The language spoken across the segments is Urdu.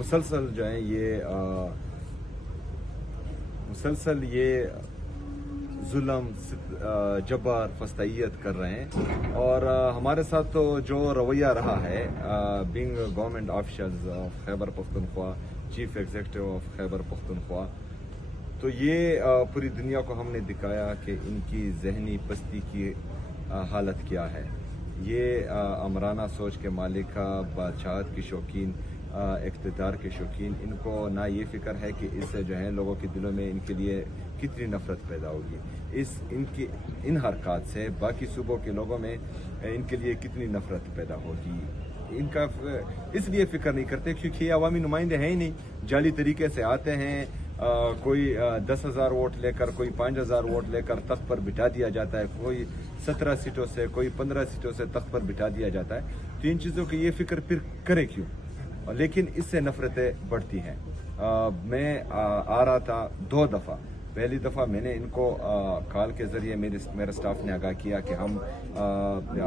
مسلسل جو ہے یہ ظلم جبر فسطائیت کر رہے ہیں، اور ہمارے ساتھ تو جو رویہ رہا ہے being government officials of Khyber Pakhtunkhwa, chief executive of Khyber Pakhtunkhwa, تو یہ پوری دنیا کو ہم نے دکھایا کہ ان کی ذہنی پستی کی حالت کیا ہے۔ یہ امرانہ سوچ کے مالک، بادشاہت کی شوقین، اقتدار کے شوقین، ان کو نہ یہ فکر ہے کہ اس سے جو ہے لوگوں کے دلوں میں ان کے لیے کتنی نفرت پیدا ہوگی، ان حرکات سے باقی صوبوں کے لوگوں میں ان کے لیے کتنی نفرت پیدا ہوگی، ان کا اس لیے فکر نہیں کرتے کیونکہ یہ عوامی نمائندے ہیں ہی نہیں، جعلی طریقے سے آتے ہیں، کوئی 10,000 ووٹ لے کر، کوئی 5,000 ووٹ لے کر تخت پر بٹھا دیا جاتا ہے، کوئی 17 سیٹوں سے، کوئی 15 سیٹوں سے تخت پر بٹھا دیا جاتا ہے، تو ان چیزوں کی یہ فکر پھر کرے کیوں؟ لیکن اس سے نفرتیں بڑھتی ہیں۔ میں آ رہا تھا 2 دفعہ، پہلی دفعہ میں نے ان کو کال کے ذریعے میرے سٹاف نے آگاہ کیا کہ ہم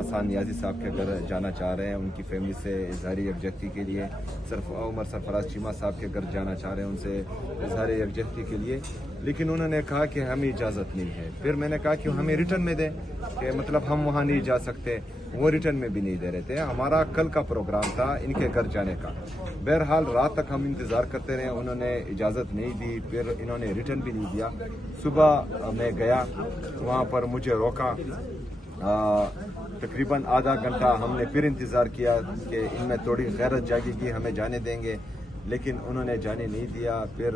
حسان نیازی صاحب کے گھر جانا چاہ رہے ہیں، ان کی فیملی سے اظہاری یکجہتی کے لیے، عمر سرفراز چیمہ صاحب کے گھر جانا چاہ رہے ہیں ان سے اظہاری یکجہتی کے لیے، لیکن انہوں نے کہا کہ ہمیں اجازت نہیں ہے۔ پھر میں نے کہا کہ ہمیں ریٹرن میں دیں، کہ مطلب ہم وہاں نہیں جا سکتے، وہ ریٹرن میں بھی نہیں دے رہے تھے۔ ہمارا کل کا پروگرام تھا ان کے گھر جانے کا، بہرحال رات تک ہم انتظار کرتے رہے، انہوں نے اجازت نہیں دی، پھر انہوں نے ریٹرن بھی نہیں دیا۔ صبح میں گیا، وہاں پر مجھے روکا، تقریباً آدھا گھنٹہ ہم نے پھر انتظار کیا کہ ان میں تھوڑی غیرت جاگے گی، ہمیں جانے دیں گے، لیکن انہوں نے جانے نہیں دیا۔ پھر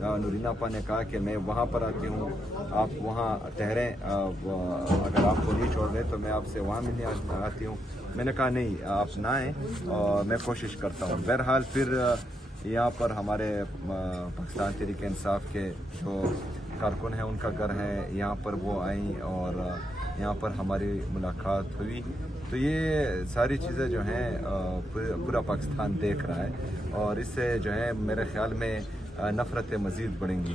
نورین آپا نے کہا کہ میں وہاں پر آتی ہوں، آپ وہاں ٹھہریں، اگر آپ کو نہیں چھوڑ رہے تو میں آپ سے وہاں ملنے آتی ہوں۔ میں نے کہا نہیں، آپ نہ آئیں، اور میں کوشش کرتا ہوں۔ بہرحال پھر یہاں پر ہمارے پاکستان تحریک انصاف کے جو کارکن ہیں ان کا گھر ہے، یہاں پر وہ آئیں اور یہاں پر ہماری ملاقات ہوئی۔ تو یہ ساری چیزیں جو ہیں پورا پاکستان دیکھ رہا ہے، اور اس سے جو ہے میرے خیال میں نفرتیں مزید بڑھیں گی۔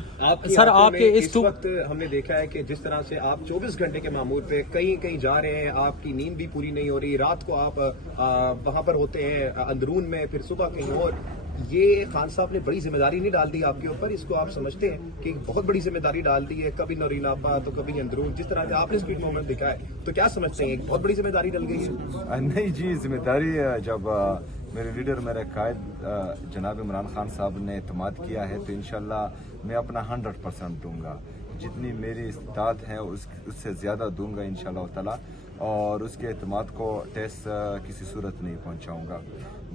سر آپ کے اس وقت ہم نے دیکھا ہے کہ جس طرح سے آپ 24 گھنٹے کے معمول پہ کہیں جا رہے ہیں، آپ کی نیند بھی پوری نہیں ہو رہی، رات کو آپ وہاں پر ہوتے ہیں اندرون میں، پھر صبح کہیں اور، یہ خان صاحب نے بڑی ذمہ داری نہیں ڈال دی آپ کے اوپر؟ اس کو آپ سمجھتے ہیں کہ بہت بڑی ذمہ داری ڈال دی ہے، کبھی نورین آپا تو کبھی اندرون، جس طرح سے آپ نے اسپیڈ موومنٹ دکھا ہے، تو کیا سمجھتے ہیں ایک بہت بڑی ذمہ داری ڈل گئی ہے؟ نہیں جی، ذمہ داری جب میرے لیڈر، میرے قائد جناب عمران خان صاحب نے اعتماد کیا ہے تو انشاءاللہ میں اپنا 100% دوں گا، جتنی میری استطاعت ہے اس سے زیادہ دوں گا انشاءاللہ تعالی، اور اس کے اعتماد کو ٹیس کسی صورت نہیں پہنچاؤں گا۔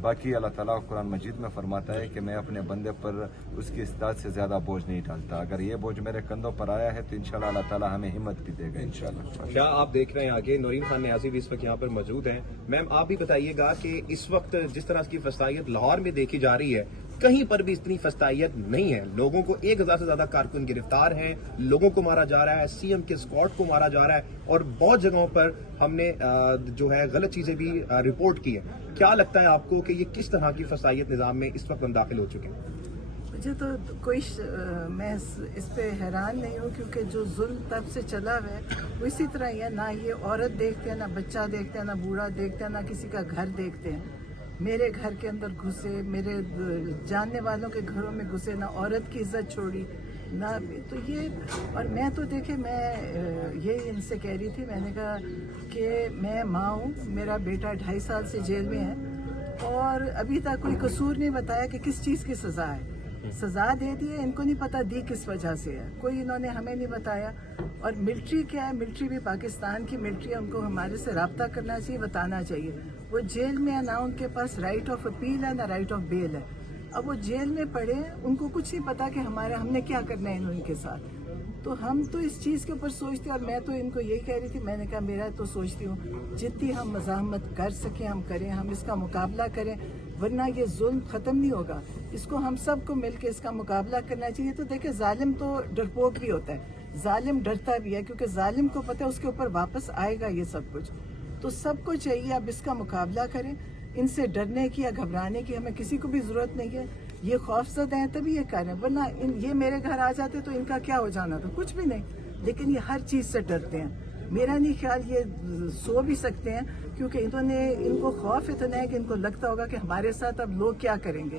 باقی اللہ تعالیٰ قرآن مجید میں فرماتا ہے کہ میں اپنے بندے پر اس کی استطاعت سے زیادہ بوجھ نہیں ڈالتا، اگر یہ بوجھ میرے کندھوں پر آیا ہے تو انشاءاللہ اللہ تعالیٰ ہمیں ہمت بھی دے گا انشاءاللہ۔ کیا آپ دیکھ رہے ہیں آگے نورین خان نیازی بھی اس وقت یہاں پر موجود ہیں؟ میم آپ بھی بتائیے گا کہ اس وقت جس طرح کی فسطائیت لاہور میں دیکھی جا رہی ہے، کہیں پر بھی اتنی فسطائیت نہیں ہے، لوگوں کو 1,000 سے زیادہ کارکن گرفتار ہیں، لوگوں کو مارا جا رہا ہے، سی ایم کے اسکواڈ کو مارا جا رہا ہے، اور بہت جگہوں پر ہم نے جو ہے غلط چیزیں بھی رپورٹ کی ہیں۔ کیا لگتا ہے آپ کو کہ یہ کس طرح کی فسطائیت نظام میں اس وقت ہم داخل ہو چکے ہیں؟ مجھے تو میں اس پہ حیران نہیں ہوں، کیونکہ جو ظلم تب سے چلا ہوا ہے وہ اسی طرح ہی ہے، نہ یہ عورت دیکھتے ہیں، نہ بچہ دیکھتے ہیں، نہ بوڑھا دیکھتے ہیں، نہ کسی کا گھر دیکھتے ہیں۔ میرے گھر کے اندر گھسے، میرے جاننے والوں کے گھروں میں گھسے، نہ عورت کی عزت چھوڑی، نہ تو یہ، اور میں تو دیکھے، میں یہی ان سے کہہ رہی تھی، میں نے کہا کہ میں ماں ہوں، میرا بیٹا 2.5 سال سے جیل میں ہے، اور ابھی تک کوئی قصور نہیں بتایا کہ کس چیز کی سزا ہے۔ سزا دے دی ہے، ان کو نہیں پتا دی کس وجہ سے ہے، کوئی انہوں نے ہمیں نہیں بتایا۔ اور ملٹری کیا ہے، ملٹری بھی پاکستان کی ملٹری ہے، ان کو ہمارے سے رابطہ کرنا چاہیے، بتانا چاہیے۔ وہ جیل میں ہے، نہ ان کے پاس رائٹ آف اپیل ہے، نہ رائٹ آف بیل ہے۔ اب وہ جیل میں پڑے ہیں، ان کو کچھ نہیں پتا کہ ہم نے کیا کرنا ہے ان کے ساتھ۔ تو ہم تو اس چیز کے اوپر سوچتے ہیں، اور میں تو ان کو یہی کہہ رہی تھی، میں نے کہا میرا تو سوچتی ہوں جتنی ہم مزاحمت کر سکیں ہم کریں، ہم اس کا مقابلہ کریں، ورنہ یہ ظلم ختم نہیں ہوگا۔ اس کو ہم سب کو مل کے اس کا مقابلہ کرنا چاہیے۔ تو دیکھیں، ظالم تو ڈرپوک بھی ہوتا ہے، ظالم ڈرتا بھی ہے، کیونکہ ظالم کو پتہ ہے اس کے اوپر واپس آئے گا یہ سب کچھ۔ تو سب کو چاہیے اب اس کا مقابلہ کریں، ان سے ڈرنے کی یا گھبرانے کی ہمیں کسی کو بھی ضرورت نہیں ہے۔ یہ خوف زدہ ہیں تبھی یہ کر رہے ہیں، ورنہ یہ میرے گھر آ جاتے تو ان کا کیا ہو جانا تھا، کچھ بھی نہیں۔ لیکن یہ ہر چیز سے ڈرتے ہیں، میرا نہیں خیال یہ سو بھی سکتے ہیں، کیونکہ ان کو خوف اتنا ہے کہ ان کو لگتا ہوگا کہ ہمارے ساتھ اب لوگ کیا کریں گے۔